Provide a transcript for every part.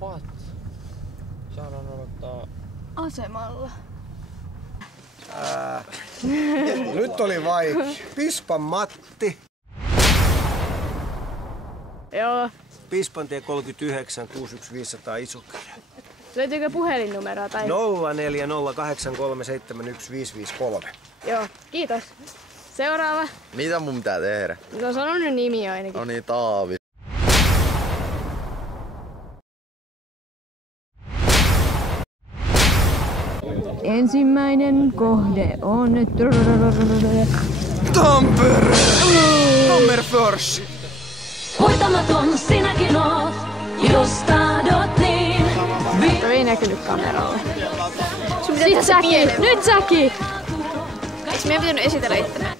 What? Saadaan aloittaa asemalla. Nyt oli vaikea. Pispan Matti. Joo. Pispantie 39 61500 Isokyrö. Löytyykö puhelinnumeroa tai? 0408371553. Joo, kiitos. Seuraava. Mitä mun pitää tehdä? No sano nyt nimi ainakin. No niin, Taavi. Ensimmäinen kohde on Tampere! Tammerfors! Hoitamaton sinäkin oot, jos tahdot niin. Ei näkynyt kameralla. Sit säki! Nyt säki! Eikö meidän pitänyt esitellä ittenä?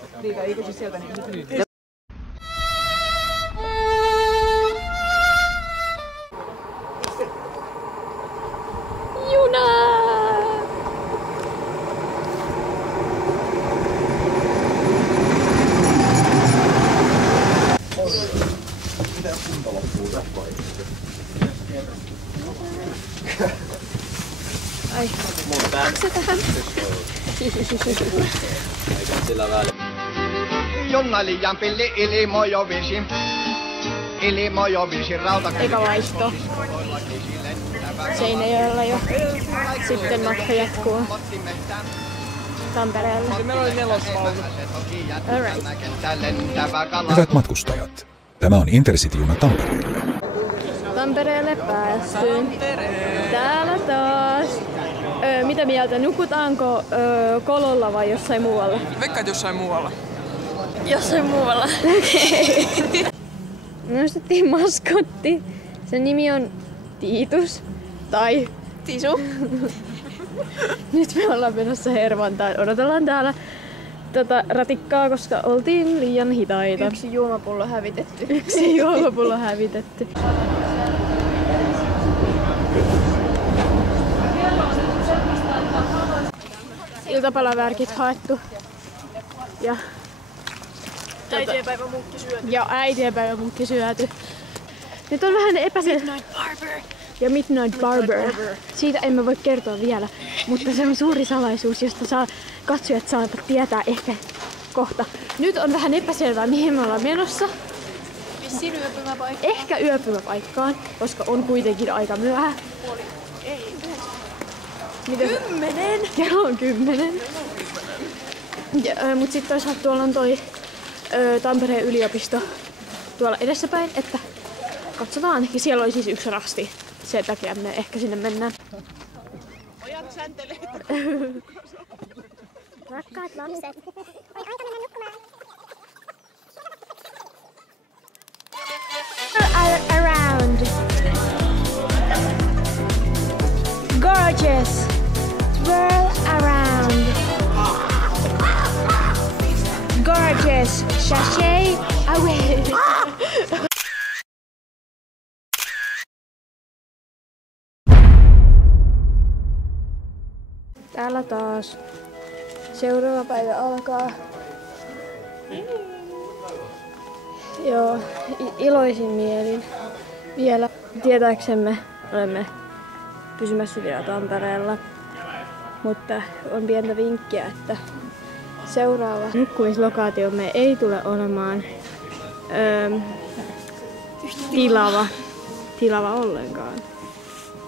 Juna! Ai, onko se tähän? Jonna liian pilli ilmojo visin rautakäsi. Eka vaihto. Seinäjoella jo. Sitten matka jatkuu Tampereelle. Meillä oli nelosvaunu. Alright. Hyvät matkustajat, tämä on Intercity-juna Tampereelle. Tampereelle päästy. Täällä taas. Mitä mieltä? Nukutaanko Kololla vai jossain muualla? Veikkaat jossain muualla. Jossain muualla. Me ostettiin maskotti. Sen nimi on Tiitus. Tai Tisu. nyt me ollaan menossa Hervantaan. Odotellaan täällä ratikkaa, koska oltiin liian hitaita. Yksi juomapullo hävitetty. Yksi juomapullo hävitetty. Iltapalavärkit haettu. Ja Äitienpäivämunkki syöty. ja äitienpäivämunkki syöty. Nyt on vähän Midnight Barber. Ja Midnight Barber. Siitä emme voi kertoa vielä, mutta se on suuri salaisuus, josta katsojat saavat tietää ehkä kohta. Nyt on vähän epäselvää, mihin me ollaan menossa. Vissiin yöpymäpaikka. Ehkä yöpymäpaikkaan, koska on kuitenkin aika myöhä. Ei, 10! Kello on 10. Mut sit toisaalta tuolla on toi Tampereen yliopisto tuolla edessäpäin, että katsotaan. Ja siellä oli siis yksi rasti. Sen takia me ehkä sinne mennään. Pojat säntelee. Rakkaat lapset. Oi, aika mennä nukkumaan. Around. Gorgeous. Twirl around. Gorgeous. Sashay away. Täällä taas. Seuraava päivä alkaa. Joo, iloisin mielin. Vielä tietääksemme olemme pysymässä vielä Tampereella. Mutta on pientä vinkkiä, että seuraava nukkumislokaatiomme ei tule olemaan tilava ollenkaan.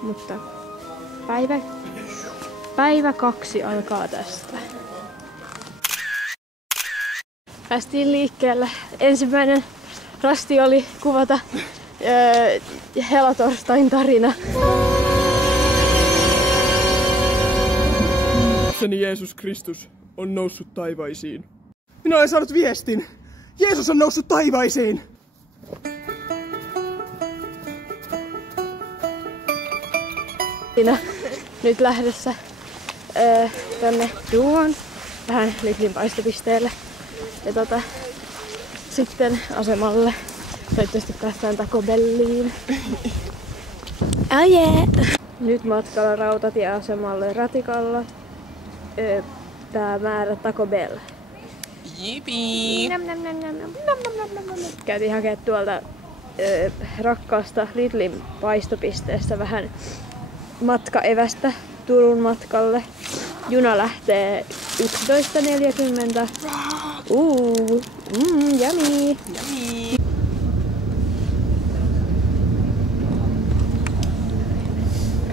Mutta päivä 2 alkaa tästä. Päästiin liikkeelle. Ensimmäinen rasti oli kuvata helatorstain tarina. Lapseni Jeesus Kristus on noussut taivaisiin. Minä olen saanut viestin. Jeesus on noussut taivaisiin. Nyt lähdössä tänne Duoon, vähän Lidlin-paistopisteelle ja sitten asemalle. Toivottavasti päästään Taco Belliin. Oh yeah. Nyt matkalla rautatieasemalle ratikalla. Tää määrä Taco Bell. Jipii. Käytiin hakea tuolta rakkaasta Lidlin paistopisteestä vähän matkaevästä Turun matkalle. Juna lähtee 11.40. Yummy!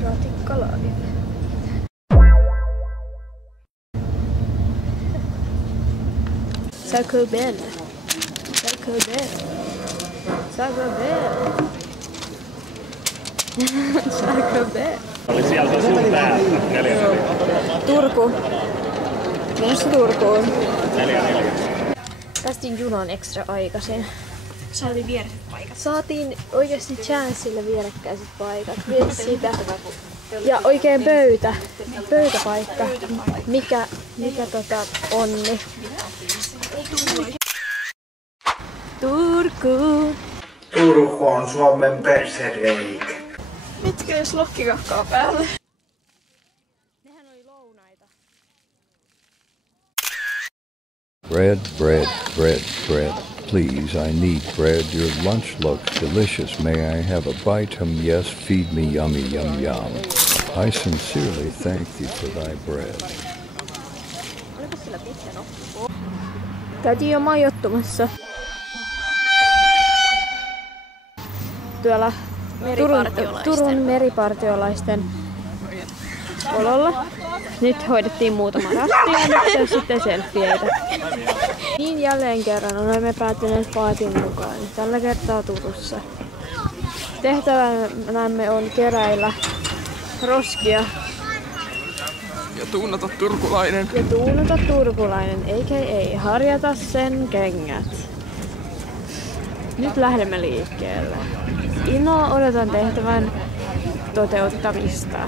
Ratikkalainen. Taco Bell. Taco Bell. Taco Bell. Taco Bell. Oli sieltä sun päällä. 4-4. Turku. Menossa Turkuun. 4-4. Päästiin junan ekstra aikaisin. Saatiin vierekkäiset paikat. Saatiin oikeasti chanceille vierekkäiset paikat. Mieti sitä. Ja oikein pöytäpaikka. Mikä onni. Turku. Turku on Suomen persereikä. Mitkä jos lokkikakkaa päälle? Nehän oli lounaita. Bread, bread, bread, bread. Please, I need bread. Your lunch looks delicious. May I have a bite? Yes, feed me yummy, yum, yum. I sincerely thank thee for thy bread. Käytiin jo majoittumassa. Tuolla Turun meripartiolaisten ololla. Nyt hoidettiin muutama ratti ja sitten selfieitä. Niin jälleen kerran olemme päättäneet paatin mukaan. Tällä kertaa Turussa. Tehtävänämme on keräillä roskia. Ja tuunata turkulainen. Eikä harjata sen kengät. Nyt lähdemme liikkeelle. Innolla odotan tehtävän toteuttamista.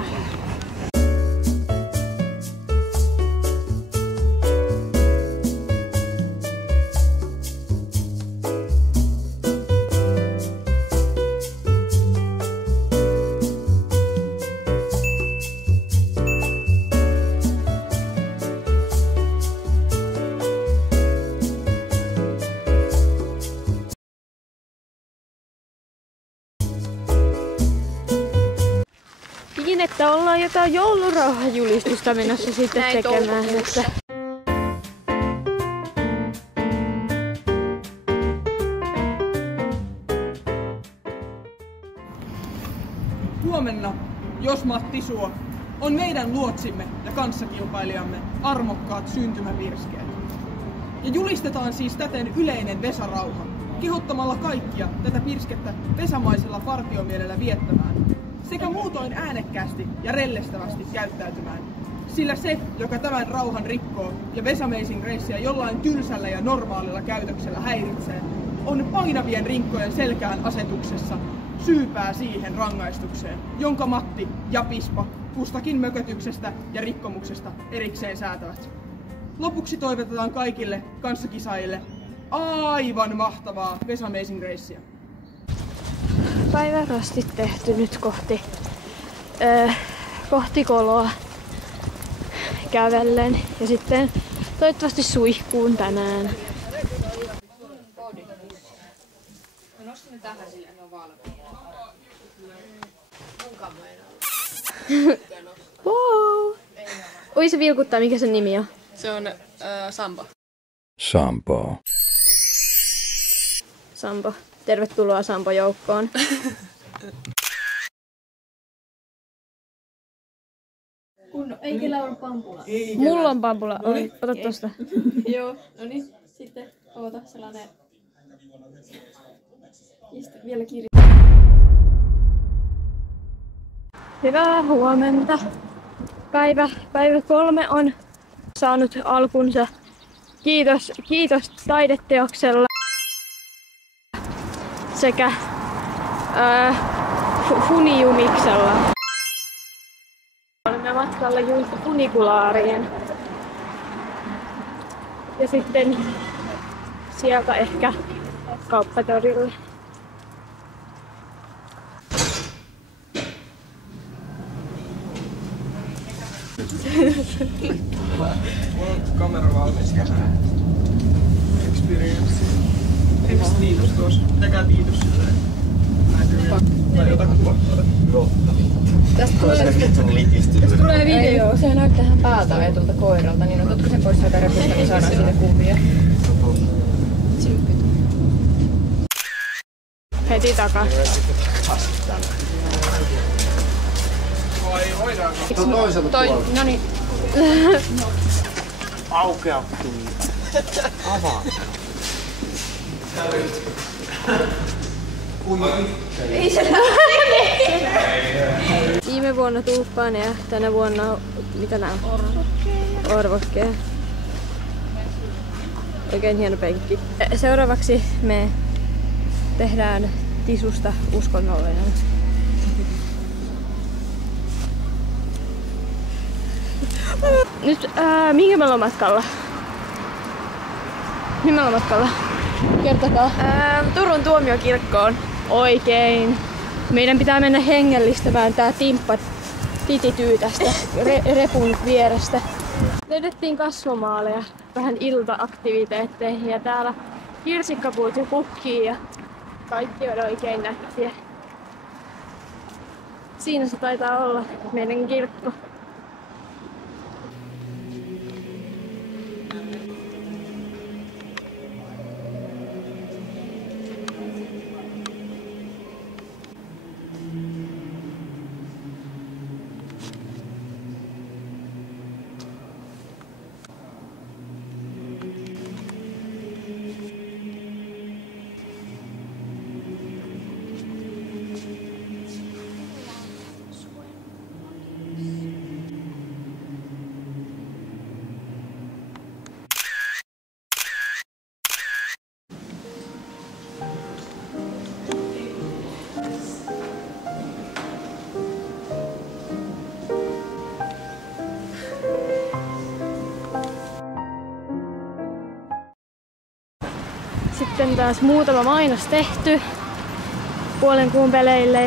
Että ollaan jotain joulurauhajulistusta menossa sitten tekemään. Että... Huomenna, jos Matti suo, on meidän luotsimme ja kanssakilpailijamme armokkaat syntymävirskeet. Ja julistetaan siis täten yleinen vesarauha, kehottamalla kaikkia tätä pirskettä vesamaisella partiomielellä viettämään. Sekä muutoin äänekkäästi ja rellestävästi käyttäytymään. Sillä se, joka tämän rauhan rikkoo ja Vesa Amazing Racea jollain tylsällä ja normaalilla käytöksellä häiritsee, on painavien rinkkojen selkään asetuksessa syypää siihen rangaistukseen, jonka Matti ja Pispa kustakin mökötyksestä ja rikkomuksesta erikseen säätävät. Lopuksi toivotetaan kaikille kanssakisaajille aivan mahtavaa Vesa Amazing Racea. Päivärastit tehty nyt kohti Koloa kävellen ja sitten toivottavasti suihkuun tänään. Wow. Oi se vilkuttaa, mikä sen nimi on? Se on Sampo. Sampo. Sampo. Tervetuloa Sampo-joukkoon. Ei teillä ole pampula. Mulla on pampula. Ota tosta. Joo, no niin. Sitten oota sellainen. Ja sitten vielä kirja. Hyvää huomenta. Päivä 3 on saanut alkunsa. Kiitos taideteoksella sekä Funijumiksella. Olemme matkalla funikulaariin. Ja sitten sieltä ehkä kauppatorille. Kamera valmis. Experience. Eiks Tiitus tuossa? Pitäkää Tiitus silleen. Tästä tulee video. Se näyttää ihan päältä ajetulta koiralta, niin otatko sen pois sieltä repusta, niin saadaan sinne kuvia. Heti takas. Noniin. Aukea. Avaa. Viime vuonna tulppaan ja tänä vuonna mitä nää on? Orvokkeja. Oikein hieno penkki. Seuraavaksi me tehdään tisusta uskonnollinen. Nyt minkä me ollaan matkalla? Mihin me ollaan matkalla? Kertokaa. Turun tuomiokirkkoon. Oikein. Meidän pitää mennä hengellistämään tää timppa titityy tästä repun vierestä. Löydettiin kasvomaaleja vähän ilta-aktiviteetteihin ja täällä kirsikkapuut jo kukkii ja kaikki on oikein nättiä. Siinä se taitaa olla meidän kirkko. Sitten taas muutama mainos tehty puolen kuun peleille.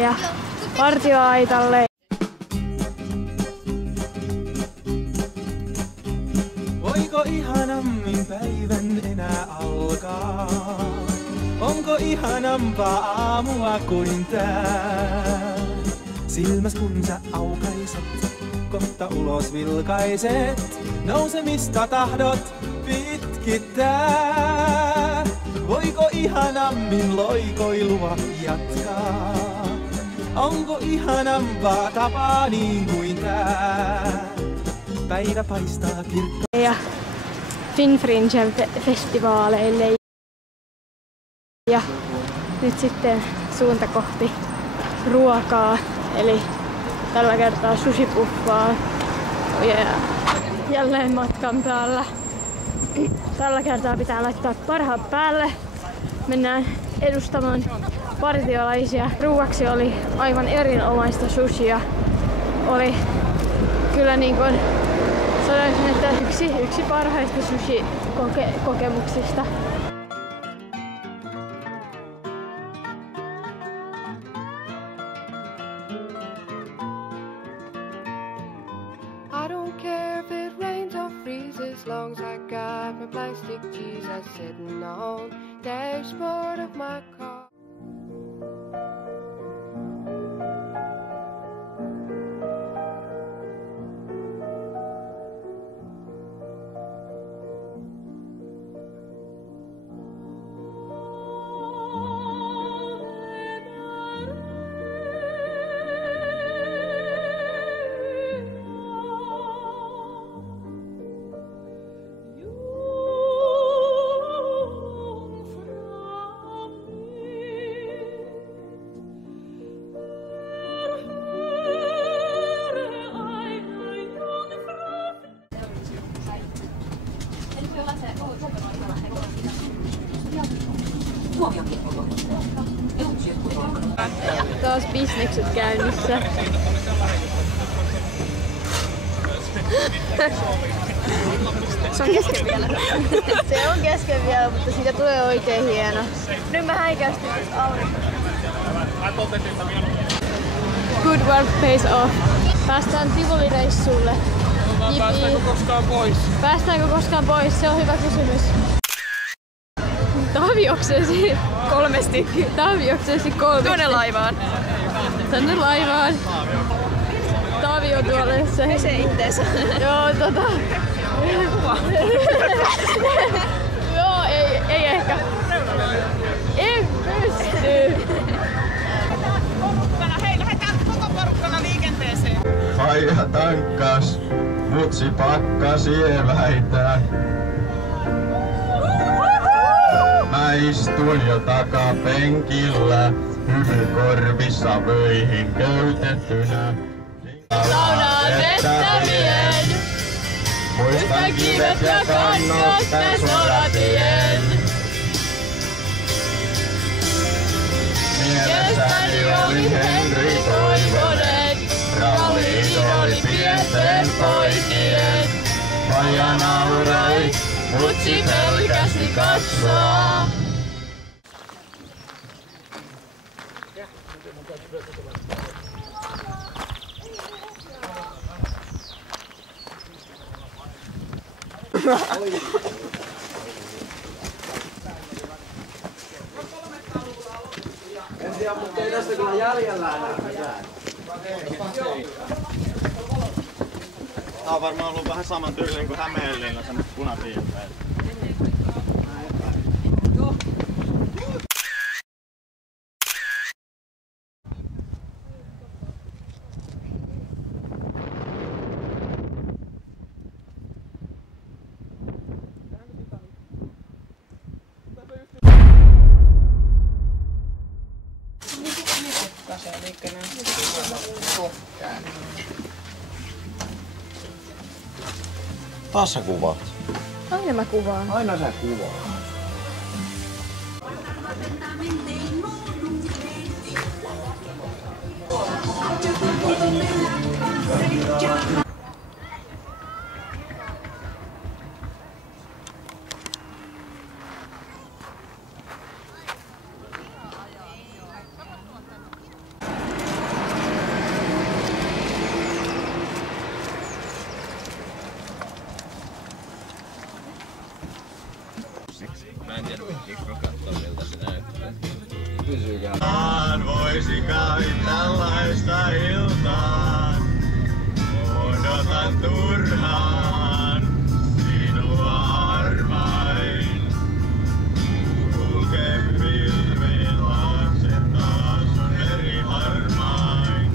Ja partioaitalle. Voiko ihanammin päivän enää alkaa? Onko ihanampaa aamua kuin tää? Silmäs kun sä aukaiset, kohta ulos vilkaiset. Nousemista tahdot pitkittää. Voiko ihanammin loikoilua jatkaa? Onko ihanampaa tapaa niin kuin tää? Päivä paistaa kirkko. Ja Finfringen festivaaleille. Ja nyt sitten suunta kohti ruokaa. Eli tällä kertaa sushipuffaa. Yeah. Jälleen matkan päällä. Tällä kertaa pitää laittaa parhaat päälle. Mennään edustamaan partiolaisia. Ruuaksi oli aivan erinomaista sushia. Oli kyllä niin kuin sanoisin, että yksi parhaista sushi-kokemuksista. I don't care if it rains or freezes, as long as I got my plastic Jesus sitting on the dashboard of my car. taas bisnekset käynnissä. Se on kesken vielä. Se on kesken vielä, mutta siitä tulee oikein hieno. Nyt mä häikäistyn tästä aurinkoa. Good work pays off. Päästään Tivoli-reissulle. Päästäänkö koskaan pois? Päästäänkö koskaan pois? Se on hyvä kysymys. Tavioksesi. 3 stykkiä. Tavioksesi 3. Tuonne laivaan. Tänne laivaan. Tavi on tuolla se. Pese itteensä. Joo, Joo, ei ehkä. En pysty. Hei, lähdetään koko porukkana liikenteeseen. Faija tankkas, mutsi pakkas eväitä. Mä istun jo takapenkillä, hyvin korvissa vöihin köytettynä. Saunaan vettä vien, muistan kivet ja kannot tän soratien. Mielessäni oli Henri Toivonen, ralliin oli pienten poikien. Faija naurai, mutsi pelkästi katsoa. En tiedä, mutta ei tästä kyllä jäljellä enää mitään. Tää on varmaan ollut vähän saman tyylinen kuin Hämeenlinna, semmoset punapiirteet. Taas sä kuvaat. Aina mä kuvaan. Aina sä kuvaat. Mä en tiedä, pikku kattoo miltä se näyttää. Pysykää. Voisi käydä tällaista iltaa. Odotan turhaan sinua armain. Kulke pilvin lapset taas on eri harmain.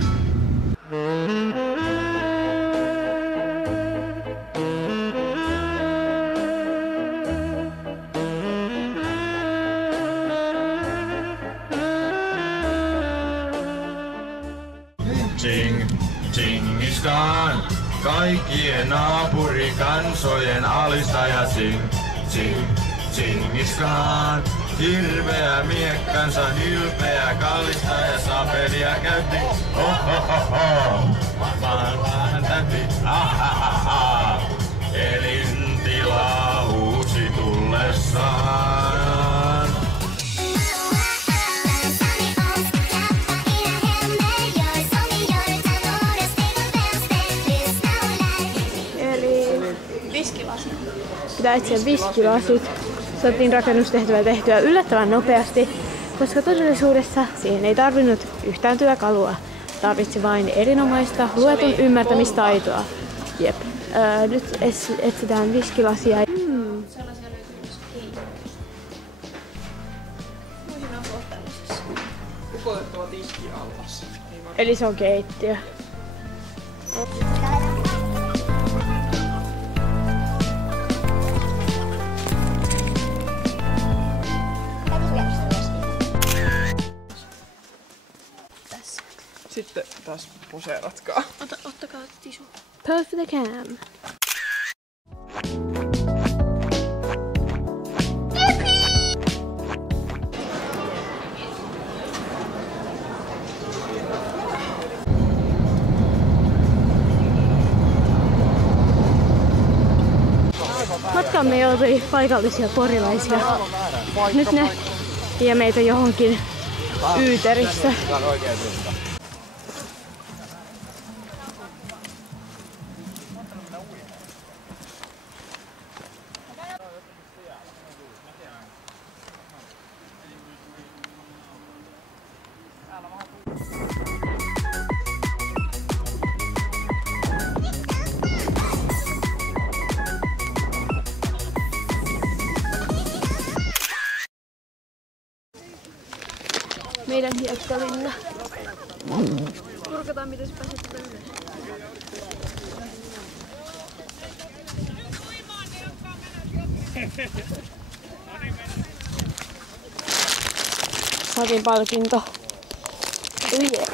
Ching, Chingiskaan, kaikkien naapurikansojen alistaja Ching, Ching, Chingiskaan. Hirveä miekkansa, ylpeä kallistaja, sapelia käytti, maailmaan täytti, elintila uusi tullessaan. Viskilasit. Pitää etsiä viskilasit. Saatiin rakennustehtävää tehtyä yllättävän nopeasti, koska todellisuudessa siihen ei tarvinnut yhtään työkalua. Tarvitsi vain erinomaista luetun ymmärtämistaitoa. Jep. Nyt etsitään viskilasia. Sellaisia löytyy myös keittiöstä. Muihin on tällaisessa. Upotettava tiskiallas. Eli se on keittiö. Sitten taas poseeratkaa. Ottakaa tisu. Pose for the cam. vessamme joutui paikallisia porilaisia. Nyt ne vie meitä johonkin Yyterissä. Meidän hiekkalinna. Kurkataan, miten se pääsee tänne ylös. Saatiin palkinto. Yeah.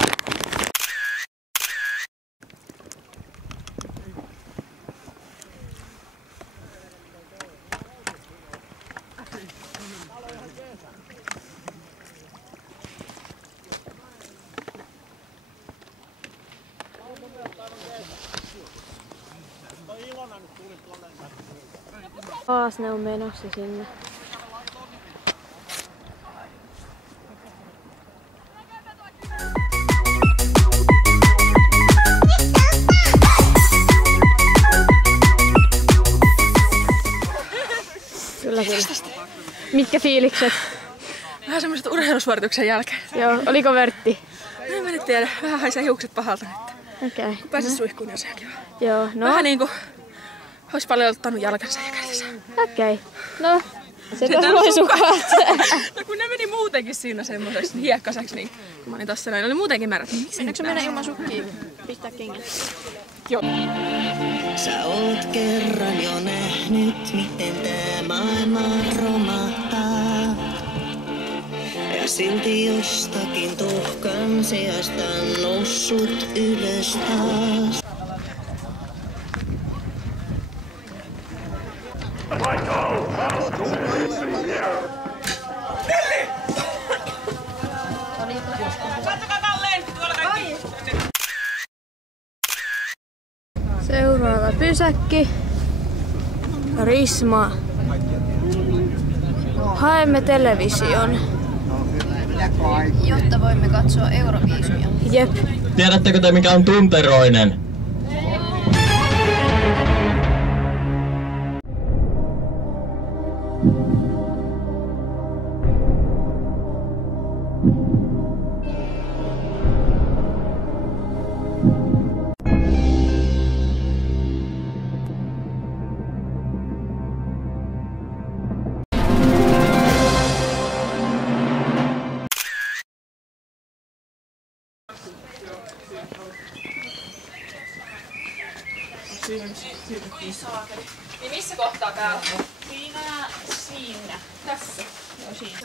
Taas ne on menossa sinne. Kyllä. Mitkä fiilikset? Vähän semmoiset urheilusuorituksen jälkeen. Joo, oliko vörtti? En mä nyt tiedä. Vähän haisee hiukset pahalta nyt. Okei. Kun pääsis suihkuun, niin se on kiva. Joo, no. Vähän niinku ois paljon ottanut jalkansa ja kädessä. Okei. No, se voi sukat. No kun ne meni muutenkin siinä semmoiseksi hiekkaseksi, niin kun mä olin tossa noin, oli muutenkin märät. Mennäänkö mennä ilman sukkia pistää kengät? Joo. Sä oot kerran jo nähnyt, miten tää maailma romahtaa. Ja silti jostakin tuhkan seasta on noussut ylös taas. Seuraava pysäkki. Risma. Haemme television. Jotta voimme katsoa Euroviisuja. Jep. Tiedättekö te mikä on tunteroinen? Niin missä kohtaa täällä? Siinä. Tässä. Joo, siinä.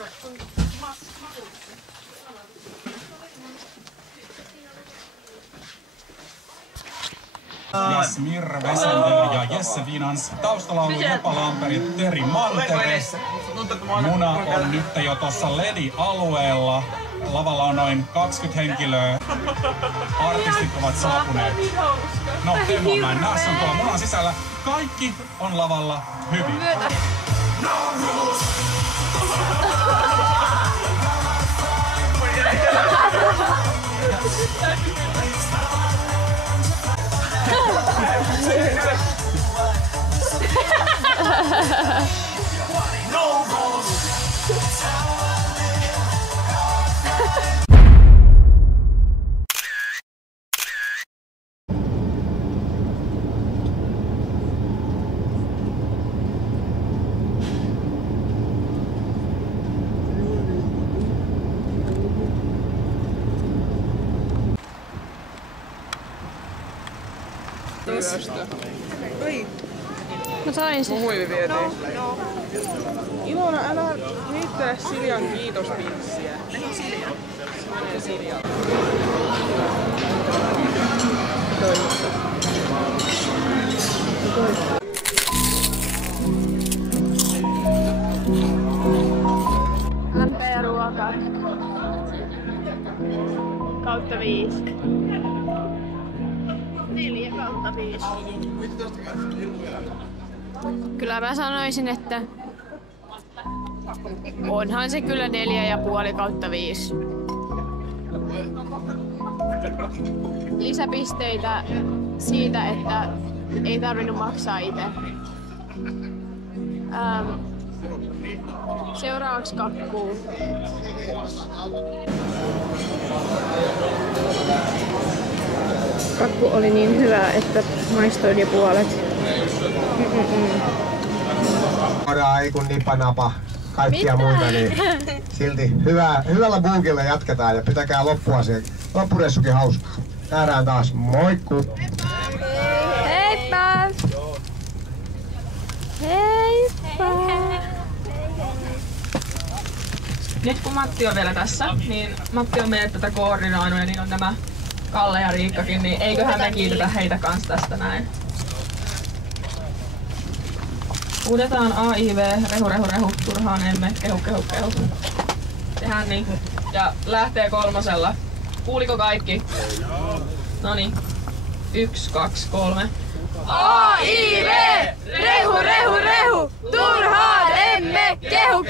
Jasmir Wesender ja Jesse Finans. Taustalla on Jepa Lamperi, Teri Mantere. Muna on nyt jo tuossa Ledi-alueella. Lavalla on noin 20 henkilöä. Artistit ovat saapuneet. No, Teemonmäen Nass on tuolla munan sisällä. Kaikki on lavalla hyvin. Ei. Mä sain sen. Mun huivi vietiin. No. Ilona, älä heittää Siljan kiitospinssiä. Mihin Silja? Se menee Siljalle. MP-ruoka. Kautta 5. 4/5. Kyllä mä sanoisin, että onhan se kyllä 4,5/5. Lisäpisteitä siitä, että ei tarvinnut maksaa itse. Seuraavaksi kakkuu. Kakku oli niin hyvä, että maistoin jo puolet. Ei kun nipanapa kaikkia muita, niin silti hyvällä buukilla jatketaan ja pitäkää loppureissukin hauskaa. Nähdään taas, moikku! Heippa! Heippa! Nyt kun Matti on vielä tässä, niin Matti on meidät tätä koordinoinut ja niin on nämä Kalle ja Riikkakin, niin eiköhän me kiitetä heitä kans tästä näin. Huudetaan AIV, rehu, turhaan emme, kehu. Tehdään niinku, ja lähtee 3. Kuuliko kaikki? Noniin. 1, 2, 3. AIV! Rehu! Turhaan emme, kehu!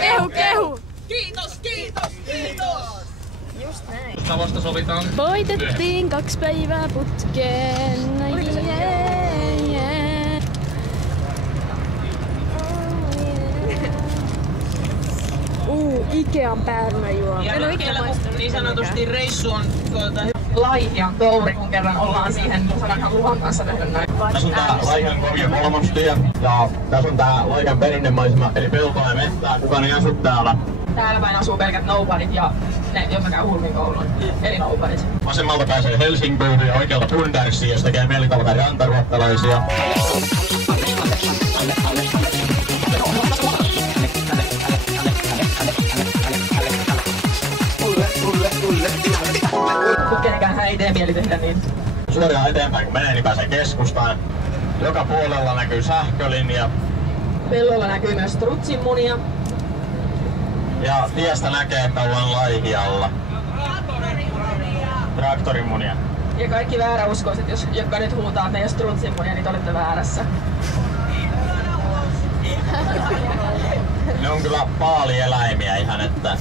Kiitos! Just näin. Tavoista sovitaan. Voitettiin 2 päivää putkeen. Ikean päärynäjuoma. Ja niin sanotusti reissu on Laihian touri, kun kerran ollaan siihen niin sanan luvan kanssa tehdä näin. Tässä on tää Laihian kovia kolmostie ja tässä on tää Laihian perinnemaisema eli peltoa ja mettää. Kukaan ei asu täällä. Täällä päin asuu pelkät nobodit ja ne, jotka käy Hulmin koulun. Eli nobodit. Vasemmalta pääsee Helsingbyyn ja oikealta Pundarsiin, jos tekee mieli tavata rantaruottalaisia. Kenenkään ei tee mieli tehdä niin. Suoraan eteenpäin kun menee, niin pääsee keskustaan. Joka puolella näkyy sähkölinja. Pellolla näkyy myös strutsinmunia. Ja tiestä näkee, että ollaan Laihialla. Traktorimunia. Ja kaikki vääräuskoiset, jotka nyt huutaa, että ne ei ole strutsinmunia, niin te olette väärässä. Ne on kyllä paalieläimiä ihan, että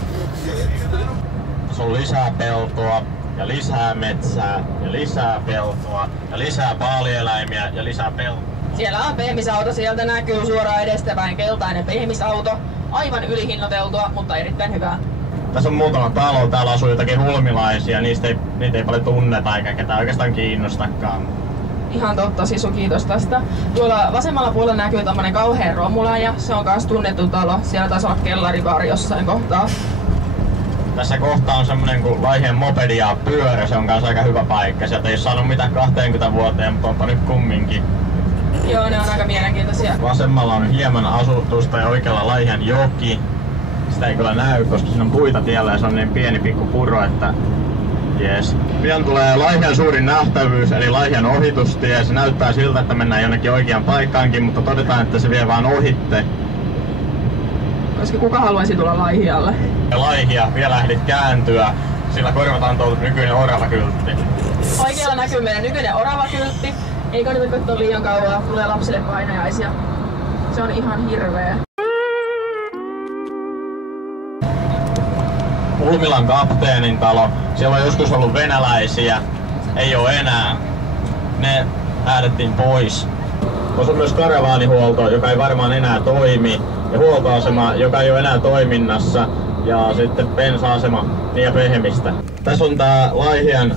tässä on lisää peltoa ja lisää metsää ja lisää peltoa ja lisää paalieläimiä ja lisää peltoa. Siellä on pehmisauto, sieltä näkyy suoraan edestäpäin keltainen pehmisauto. Aivan ylihinnoiteltua, mutta erittäin hyvää. Tässä on muutama talo, täällä asuu jotakin hulmilaisia, niitä ei paljon tunneta eikä ketään oikeastaan kiinnostakaan. Ihan totta, Sisu, kiitos tästä. Tuolla vasemmalla puolella näkyy tommonen kauhea romula ja se on kans tunnettu talo. Siellä taisi olla kellaribaari jossain kohtaa. Tässä kohtaa on semmonen kuin Laihien mopedi ja pyörä, se on kans aika hyvä paikka. Sieltä ei saanut mitään 20 vuoteen, mutta onpa nyt kumminkin. Joo, ne on aika mielenkiintoisia. Vasemmalla on hieman asutusta ja oikealla Laihian joki. Sitä ei kyllä näy, koska siinä on puita tiellä ja se on niin pieni pikku puro, että jees. Pian tulee Laihian suurin nähtävyys, eli Laihian ohitustie. Se näyttää siltä, että mennään jonnekin oikeaan paikkaankin, mutta todetaan, että se vie vaan ohitte. Koska kuka haluaisi tulla Laihialle? Laihia, vielä ehdit kääntyä, sillä korvataan tuo nykyinen oravakyltti. Oikealla näkyy meidän nykyinen oravakyltti. Ei kannata katsoa liian kauan, tulee lapsille painajaisia. Se on ihan hirveä. Ulmilan kapteenin talo. Siellä on joskus ollut venäläisiä. Ei oo enää. Ne häädettiin pois. Tuossa on myös karavaanihuolto, joka ei varmaan enää toimi. Ja huoltoasema, joka ei ole enää toiminnassa. Ja sitten bensa-asema ja pehmistä. Tässä on tää Laihian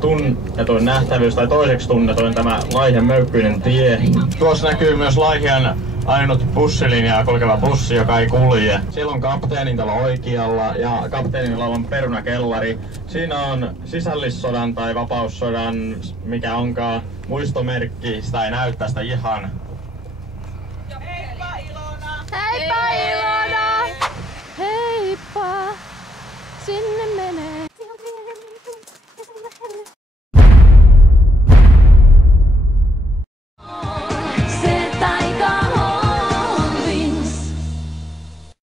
tunnetuin nähtävyys, tai toiseksi tunnetuin tämä Laihian möykkyinen tie. Tuossa näkyy myös Laihian ainut bussilinjaa kulkeva bussi, joka ei kulje. Siellä on kapteenin talo oikealla ja kapteenin talo on perunakellari. Siinä on sisällissodan tai vapaussodan, mikä onkaan, muistomerkki. Sitä ei näy tästä ihan. Heippa Ilona!